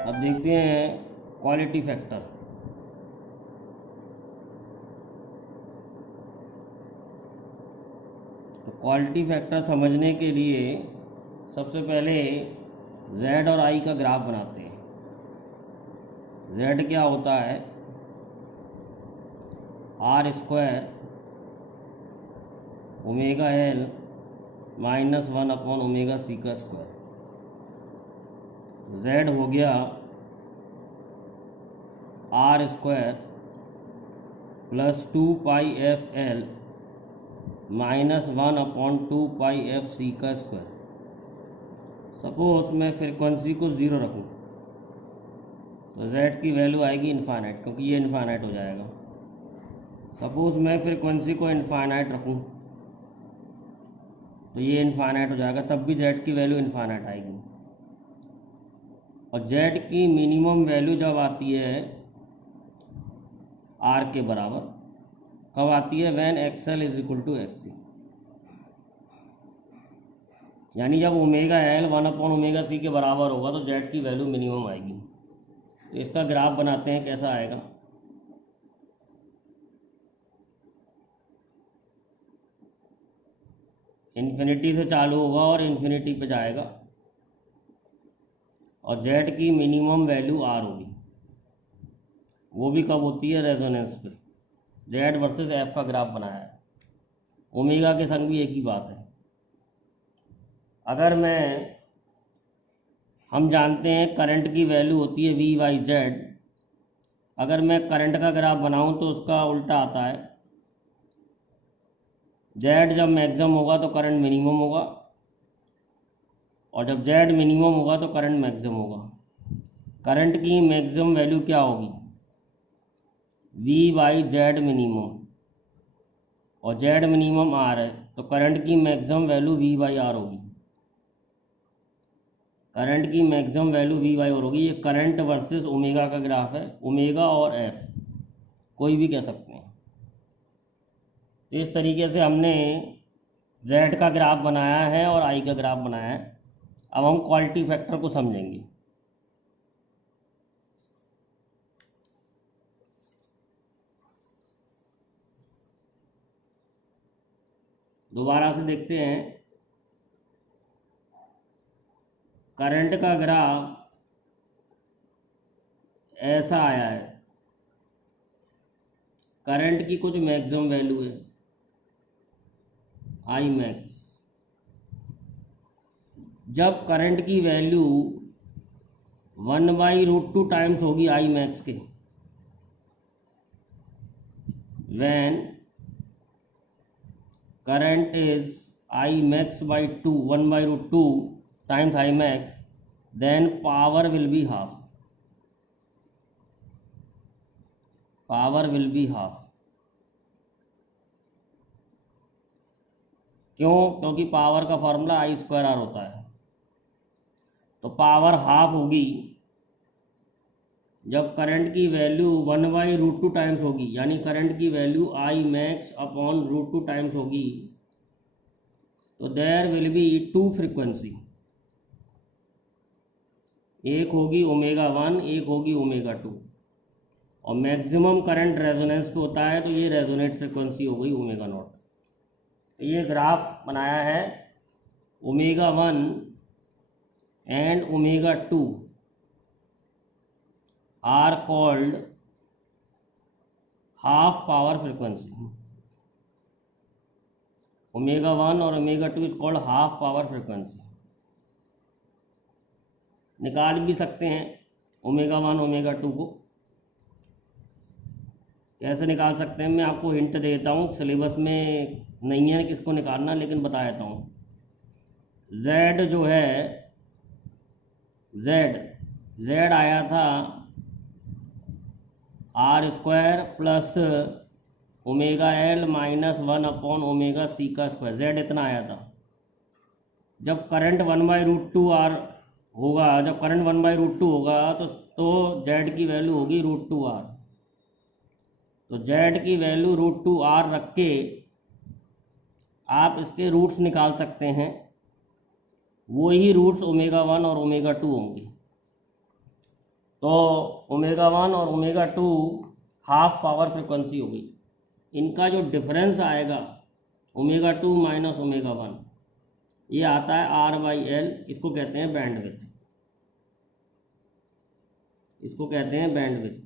अब देखते हैं क्वालिटी फैक्टर। तो क्वालिटी फैक्टर समझने के लिए सबसे पहले z और i का ग्राफ बनाते हैं। z क्या होता है, R square omega L minus 1 omega C का स्क्वायर। z हो गया are square plus 2πf_l minus 1/2πf_c का स्क्वायर। सपोज मैं फ्रिक्वेंसी को 0 रखूँ तो z की वैल्यू आएगी इन्फाइनाइट, क्योंकि ये इन्फाइनाइट हो जाएगा। सपोज मैं फ्रिक्वेंसी को इन्फाइनाइट रखूँ तो ये इन्फाइनाइट हो जाएगा, तब भी z की वैल्यू इन्फाइनाइट आएगी। और z की मिनिमम वैल्यू जब आती है r के बराबर, कब आती है, when xl is equal to xc, यानी जब ओमेगा एल 1/ओमेगा सी के बराबर होगा तो z की वैल्यू मिनिमम आएगी। तो इसका ग्राफ बनाते हैं, कैसा आएगा। इन्फिनिटी से चालू होगा और इन्फिनिटी पे जाएगा और z की मिनिमम वैल्यू r होगी। वो भी कब होती है, रेजोनेंस पे। z वर्सेस f का ग्राफ बनाया है, ओमेगा के संग भी एक ही बात है। अगर हम जानते हैं करंट की वैल्यू होती है v/z। अगर मैं करंट का ग्राफ बनाऊं तो उसका उल्टा आता है, z जब मैक्सिमम होगा तो करंट मिनिमम होगा, और जब z मिनिमम होगा तो करंट मैक्सिमम होगा। करंट की मैक्सिमम वैल्यू क्या होगी, v/z मिनिमम, और z मिनिमम r है, तो करंट की मैक्सिमम वैल्यू v/r होगी। करंट की मैक्सिमम वैल्यू v/r होगी। ये करंट वर्सेस ओमेगा का ग्राफ है, ओमेगा और f कोई भी कह सकते हैं। इस तरीके से हमने z का ग्राफ बनाया है और i का ग्राफ बनाया है। अब हम क्वालिटी फैक्टर को समझेंगे। दोबारा से देखते हैं, करंट का ग्राफ ऐसा आया है, करंट की कुछ मैक्सिमम वैल्यू है आई मैक्स। जब करंट की वैल्यू 1/√2 टाइम्स होगी आई मैक्स के, when current is I max by 2 1/√2 times I max, then power will be half. Power will be half. क्यों, क्योंकि पावर का फॉर्मूला I²R होता है। तो पावर हाफ होगी जब करंट की वैल्यू 1/√2 टाइम्स होगी, यानी करंट की value I max upon √2 times होगी। तो देयर विल बी 2 फ्रिक्वेंसी, एक होगी ω1, एक होगी ω2, और मैक्सिमम करंट रेजोनेंस पे होता है, तो ये रेजोनेट फ्रिक्वेंसी हो गई ω0। तो ये ग्राफ बनाया है, ω1 and ω2 are called half power frequency. ω1 और ω2 is called half power frequency. निकाल भी सकते हैं ω1 ω2 को। कैसे निकाल सकते हैं, मैं आपको हिंट देता हूँ, सिलेबस में नहीं है किसको निकालना, लेकिन बता देता हूँ। z जो है, z आया था r² plus ω_l minus 1/ωc का स्क्वायर। z इतना आया था। जब करंट 1/√2 r होगा, जब करंट 1/√2 होगा तो z की वैल्यू होगी √2r। तो z की वैल्यू √2r रख के आप इसके रूट्स निकाल सकते हैं, वो ही रूट्स ω1 और ω2 होंगे। तो ओमेगा 1 और ओमेगा 2 हाफ पावर फ्रिक्वेंसी हो गई। इनका जो डिफरेंस आएगा ओमेगा 2 माइनस ओमेगा 1, ये आता है R/L। इसको कहते हैं बैंडविड्थ, इसको कहते हैं बैंडविड्थ।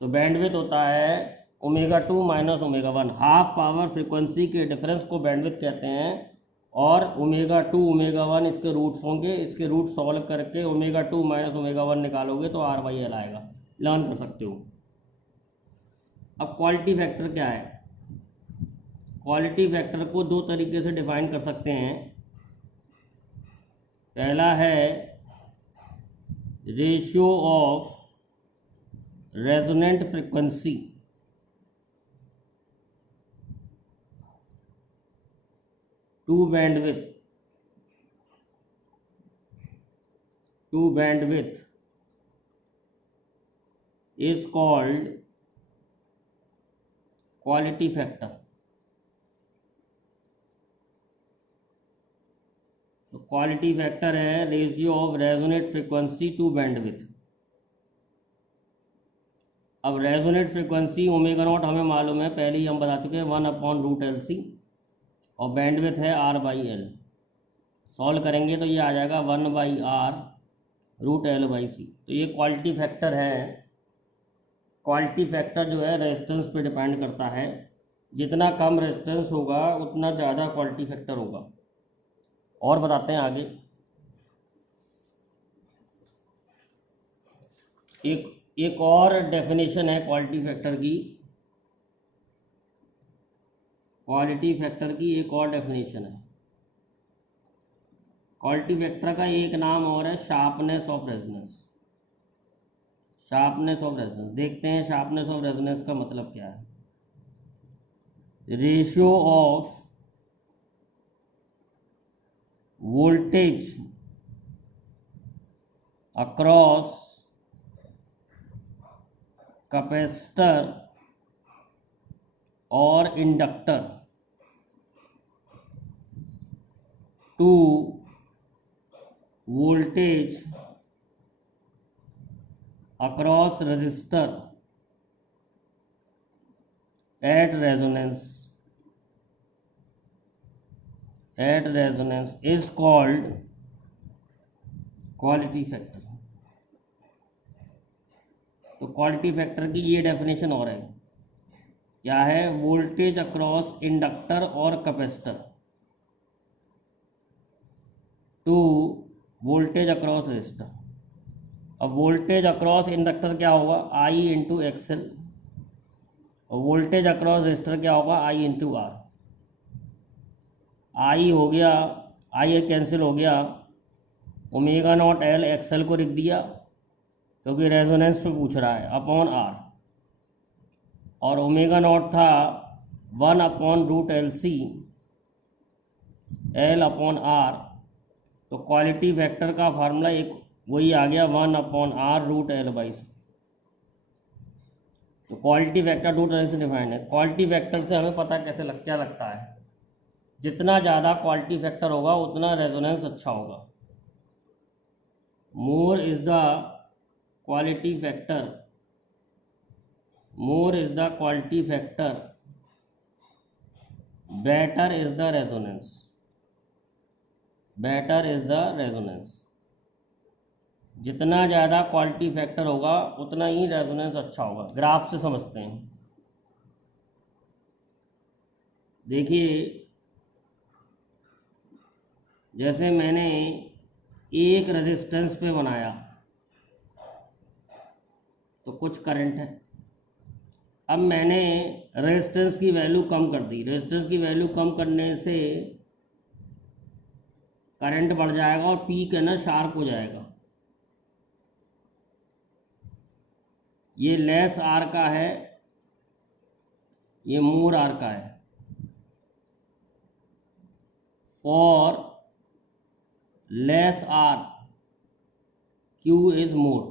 तो बैंडविड्थ होता है omega 2 minus omega 1, half power frequency के डिफरेंस को बैंडविड्थ कहते हैं। और ओमेगा 2 ओमेगा 1 इसके रूट्स होंगे, इसके रूट सॉल्व करके ओमेगा 2 माइनस ओमेगा 1 निकालोगे तो R/L आएगा, लर्न कर सकते हो। अब क्वालिटी फैक्टर क्या है? क्वालिटी फैक्टर को दो तरीके से डिफाइन कर सकते हैं। पहला है ratio of resonant frequency to bandwidth is called quality factor। तो क्वालिटी फैक्टर है ratio of resonant frequency to bandwidth. अब रेजोनेट फ्रिक्वेंसी ओमेगा नॉट हमें मालूम है, पहले ही हम बता चुके हैं, 1/√LC, और बैंडविड्थ है R/L। सॉल्व करेंगे तो ये आ जाएगा 1/R√L/C। तो ये क्वालिटी फैक्टर है। क्वालिटी फैक्टर जो है रेजिस्टेंस पे डिपेंड करता है, जितना कम रेजिस्टेंस होगा उतना ज़्यादा क्वालिटी फैक्टर होगा। और बताते हैं आगे। एक और डेफिनेशन है क्वालिटी फैक्टर की। क्वालिटी फैक्टर की एक और डेफिनेशन है। क्वालिटी फैक्टर का एक नाम और है sharpness of resonance. Sharpness of resonance देखते हैं, शार्पनेस ऑफ रेजोनेंस का मतलब क्या है? Ratio of voltage across capacitor और inductor to voltage across resistor at resonance is called quality factor. तो क्वालिटी फैक्टर की ये डेफिनेशन और है, क्या है? वोल्टेज अक्रॉस इंडक्टर और capacitor to voltage across resistor. अब वोल्टेज अक्रॉस इंडक्टर क्या होगा? I इंटू XL, और वोल्टेज अक्रॉस रजिस्टर क्या होगा? I into R। I हो गया, I कैंसिल हो गया, ओमेगा नॉट L XL को लिख दिया क्योंकि रेजोनेंस पे पूछ रहा है, अपॉन R, और ओमेगा नॉट था 1/√LC L अपॉन R। तो क्वालिटी फैक्टर का फार्मूला एक वही आ गया, 1/R√L/C। तो क्वालिटी फैक्टर दो तरह से डिफाइंड है। क्वालिटी फैक्टर से हमें पता कैसे क्या लगता है, जितना ज़्यादा क्वालिटी फैक्टर होगा उतना रेजोनेंस अच्छा होगा। More is the quality factor, more is the quality factor, better is the resonance, better is the resonance. जितना ज़्यादा क्वालिटी फैक्टर होगा उतना ही रेजोनेंस अच्छा होगा। ग्राफ से समझते हैं। देखिए, जैसे मैंने एक रेजिस्टेंस पे बनाया तो कुछ करंट है। अब मैंने रेजिस्टेंस की वैल्यू कम कर दी। रेजिस्टेंस की वैल्यू कम करने से करंट बढ़ जाएगा और पीक है ना शार्प हो जाएगा। ये लेस आर का है, ये मोर आर का है। For less R Q is more,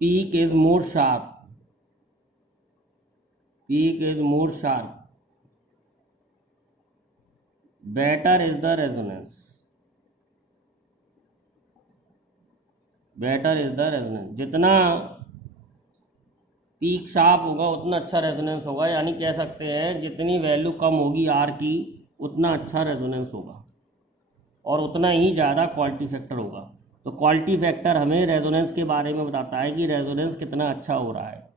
peak is more sharp, peak is more sharp, better is the resonance, better is the resonance. जितना पीक शार्प होगा उतना अच्छा रेजोनेंस होगा, यानी कह सकते हैं जितनी वैल्यू कम होगी आर की उतना अच्छा रेजोनेंस होगा और उतना ही ज़्यादा क्वालिटी फैक्टर होगा। तो क्वालिटी फैक्टर हमें रेजोनेंस के बारे में बताता है कि रेजोनेंस कितना अच्छा हो रहा है।